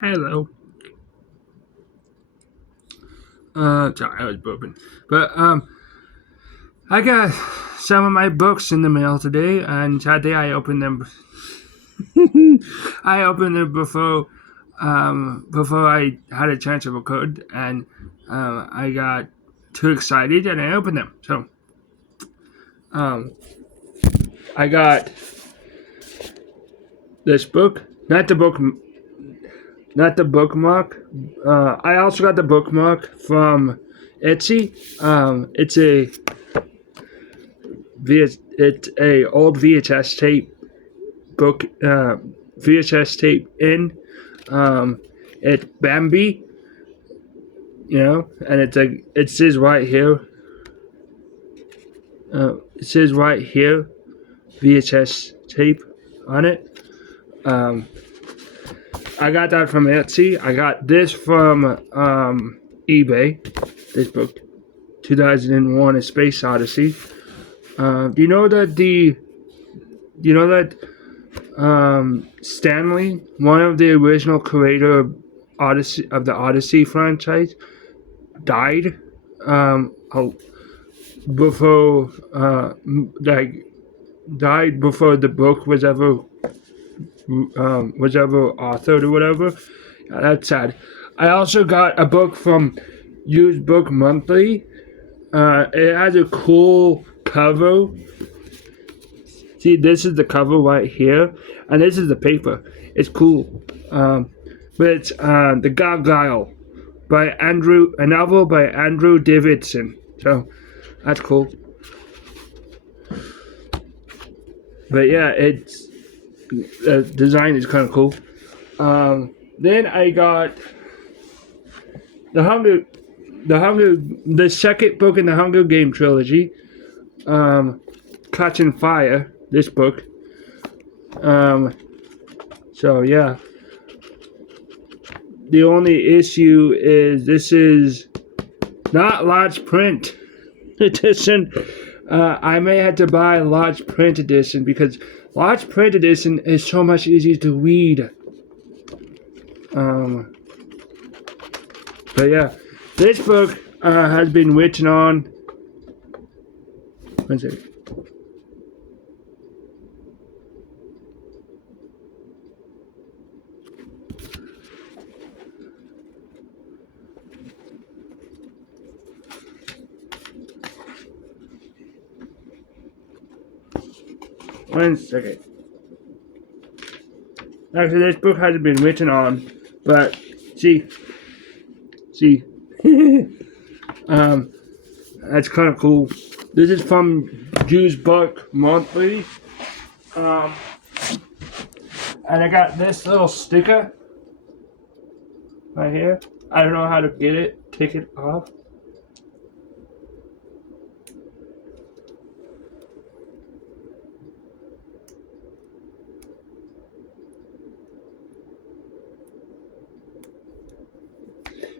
Hello. Sorry, I was burping. But I got some of my books in the mail today, and today I opened them. I opened them before I had a chance to record, and I got too excited and I opened them. So um, I got this book, not the bookmark. I also got the bookmark from Etsy. It's a old VHS tape book. VHS tape in. It's Bambi, and it says right here. It says right here, VHS tape on it. Um, I got that from Etsy. I got this from eBay. This book, 2001: A Space Odyssey. Do you know that Stanley, one of the original creator of the Odyssey franchise, died before died before the book was ever authored or whatever. Yeah, that's sad. I also got a book from Used Book Monthly. It has a cool cover. See, this is the cover right here, and this is the paper. It's cool. But it's The Gargoyle by a novel by Andrew Davidson. So that's cool. But yeah, the design is kind of cool. Then I got the second book in the Hunger Game trilogy, Catching Fire. This book. So yeah. The only issue is this is not large print edition. I may have to buy a large print edition because large print edition is so much easier to read. But yeah, this book has been written on. One second. One second. Actually, this book hasn't been written on, but see, that's kind of cool. This is from Used Book Monthly, and I got this little sticker right here. I don't know how to get it, take it off.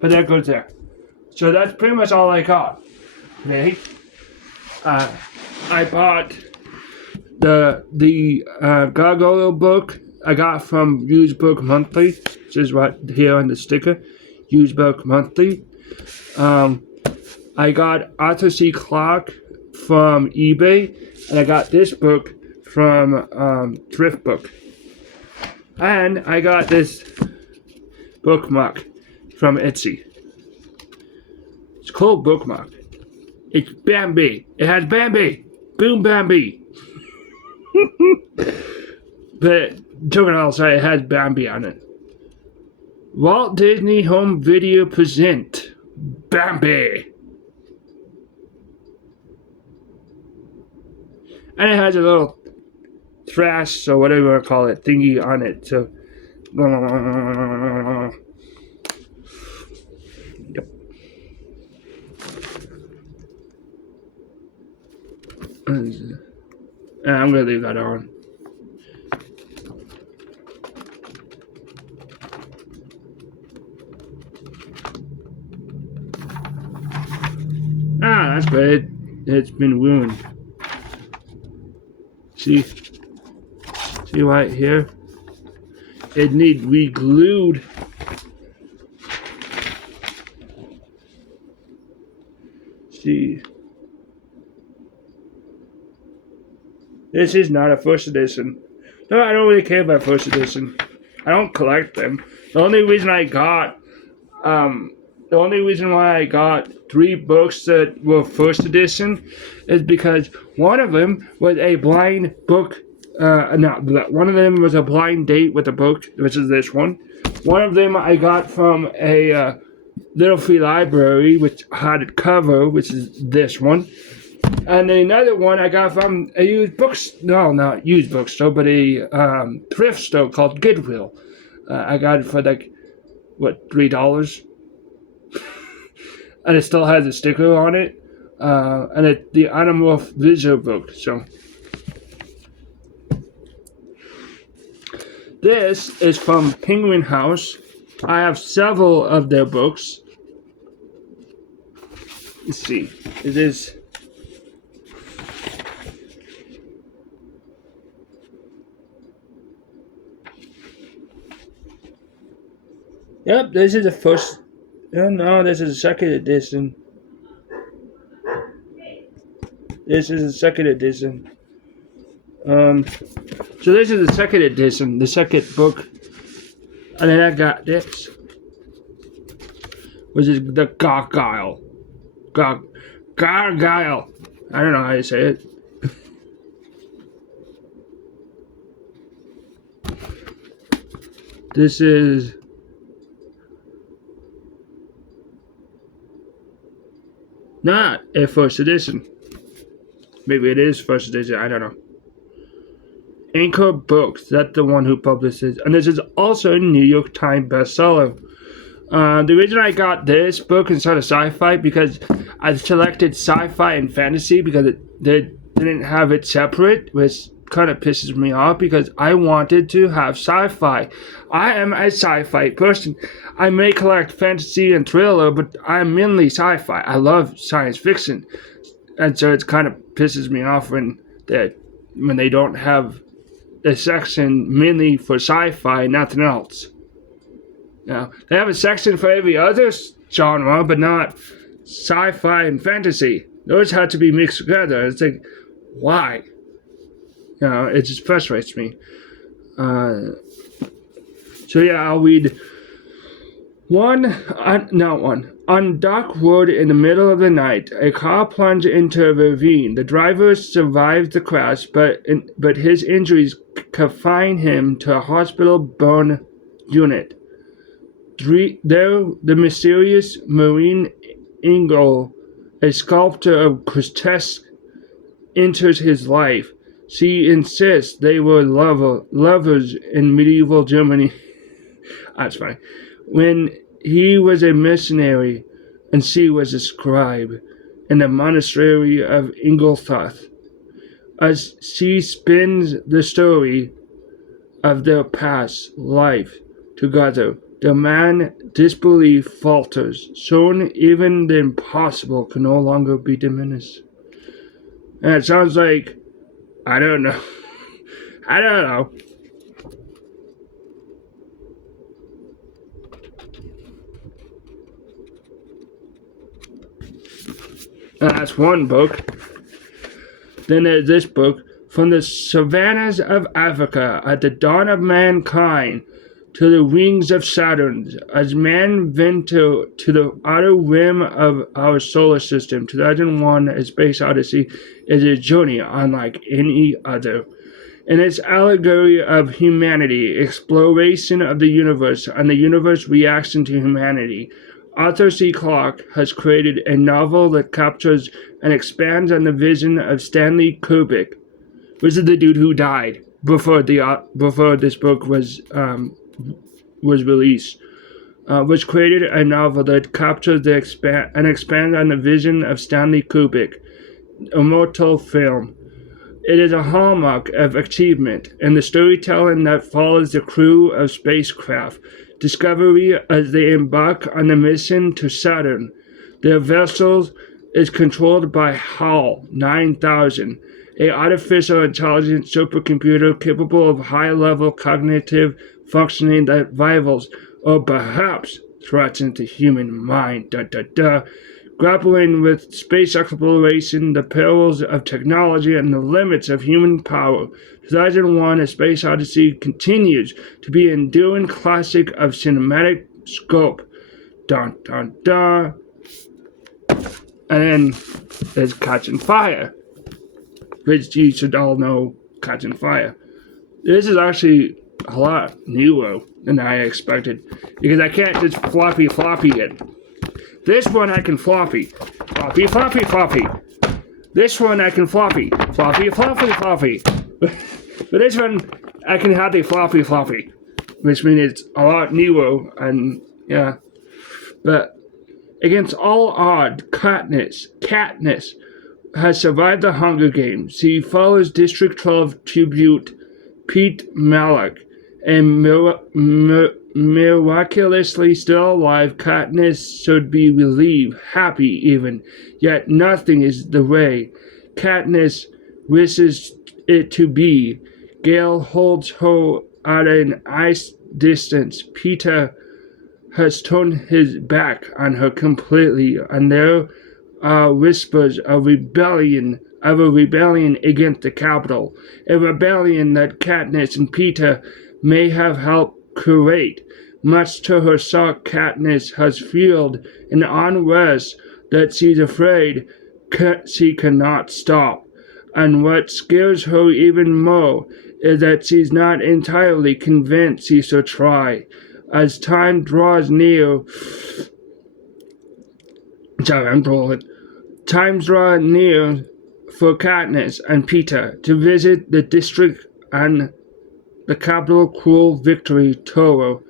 But that goes there. So that's pretty much all I got. Okay. I bought the Gargoyle book I got from Used Book Monthly, which is right here on the sticker. Used Book Monthly. I got Arthur C. Clarke from eBay, and I got this book from Thrift Book. And I got this bookmark from Etsy. It's a cool bookmark. It's Bambi. It has Bambi. Boom Bambi. But joking aside, it has Bambi on it. Walt Disney Home Video present Bambi. And it has a little thrash or whatever you want to call it thingy on it. So yep. I'm gonna leave that on. That's great. It's been ruined. See right here? It needs re-glued see. This is not a first edition. No, I don't really care about first edition. I don't collect them. The only reason I got, the only reason why I got 3 books that were first edition is because one of them was a blind book. One of them was a blind date with a book, which is this one. One of them I got from a Little Free Library, which had a cover, which is this one. And another one I got from a used not used bookstore, but a thrift store called Goodwill. I got it for like, what, $3? And it still has a sticker on it. And it's the Animorph Visual book, so. This is from Penguin House. I have several of their books. Let's see. It is. Yep, this is the first. Oh no, this is the second edition. This is the second edition. So this is the second edition, the second book. And then I got this, which is the Gargoyle. Gargoyle. I don't know how you say it. This is not a first edition. Maybe it is first edition, I don't know. Anchor Books, that's the one who publishes. And this is also a New York Times bestseller. The reason I got this book instead of sci-fi, because I selected sci-fi and fantasy because they didn't have it separate, which kind of pisses me off because I wanted to have sci-fi. I am a sci-fi person. I may collect fantasy and thriller, but I'm mainly sci-fi. I love science fiction. And so it kind of pisses me off when they don't have a section mainly for sci-fi, nothing else. Now, they have a section for every other genre, but not sci-fi and fantasy. Those had to be mixed together. It's like, why? It just frustrates me. So yeah, I'll read On dark road in the middle of the night, a car plunged into a ravine. The driver survived the crash, but his injuries confined him to a hospital burn unit. There, the mysterious Maureen Engel, a sculptor of grotesque, enters his life. She insists they were lovers in medieval Germany. That's funny. When he was a missionary and she was a scribe in the monastery of Ingolstadt. As she spins the story of their past life together, the man's disbelief falters. Soon even the impossible can no longer be diminished. And it sounds like, I don't know. I don't know. That's one book. Then there's this book, From the Savannas of Africa at the Dawn of Mankind to the Rings of Saturn, as man venture to the outer rim of our solar system. 2001: A Space Odyssey is a journey unlike any other. In its allegory of humanity, exploration of the universe, and the universe's reaction to humanity, Arthur C. Clarke has created a novel that captures and expands on the vision of Stanley Kubrick, which is the dude who died before this book was released, which created a novel that captures and expands on the vision of Stanley Kubrick, immortal film. It is a hallmark of achievement in the storytelling that follows the crew of spacecraft Discovery as they embark on the mission to Saturn. Their vessel is controlled by HAL 9000, an artificial intelligence supercomputer capable of high-level cognitive functioning that rivals or perhaps threatens the human mind. grappling with space exploration, the perils of technology, and the limits of human power. 2001: A Space Odyssey continues to be an enduring classic of cinematic scope. Dun dun dun. And then there's Catching Fire, which you should all know. Catching Fire. This is actually a lot newer than I expected, because I can't just floppy it. This one I can floppy. This one I can floppy. But this one I can hardly floppy, which means it's a lot newer, and yeah. But against all odds, Katniss has survived the Hunger Games. She follows District 12 tribute Pete Malik, and miraculously still alive. Katniss should be relieved, happy even, yet nothing is the way Katniss wishes it to be. Gale holds her at an ice distance. Peter has turned his back on her completely, and there are whispers of a rebellion against the Capitol, a rebellion that Katniss and Peter may have helped create. Much to her shock, Katniss has fueled an unrest that she's afraid she cannot stop. And what scares her even more is that she's not entirely convinced she should try. As time draws near, times draw near for Katniss and Peter to visit the district and the Capitol Cruel Victory Tower.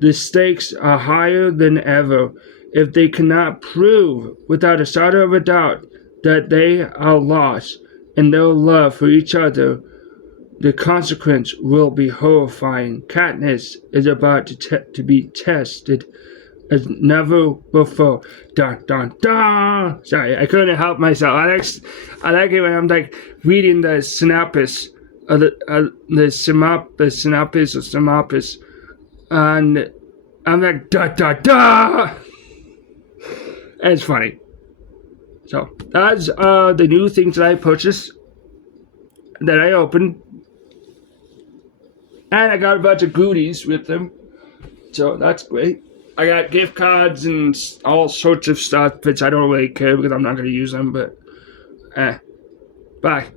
The stakes are higher than ever. If they cannot prove without a shadow of a doubt that they are lost in their love for each other, the consequence will be horrifying. Katniss is about to be tested as never before. Dun dun dun! Sorry, I couldn't help myself. I like it when I'm like reading the synopsis, the synopsis, and I'm like da da da. It's funny. So that's the new things that I purchased, that I opened, and I got a bunch of goodies with them. So that's great. I got gift cards and all sorts of stuff, which I don't really care because I'm not going to use them, but bye.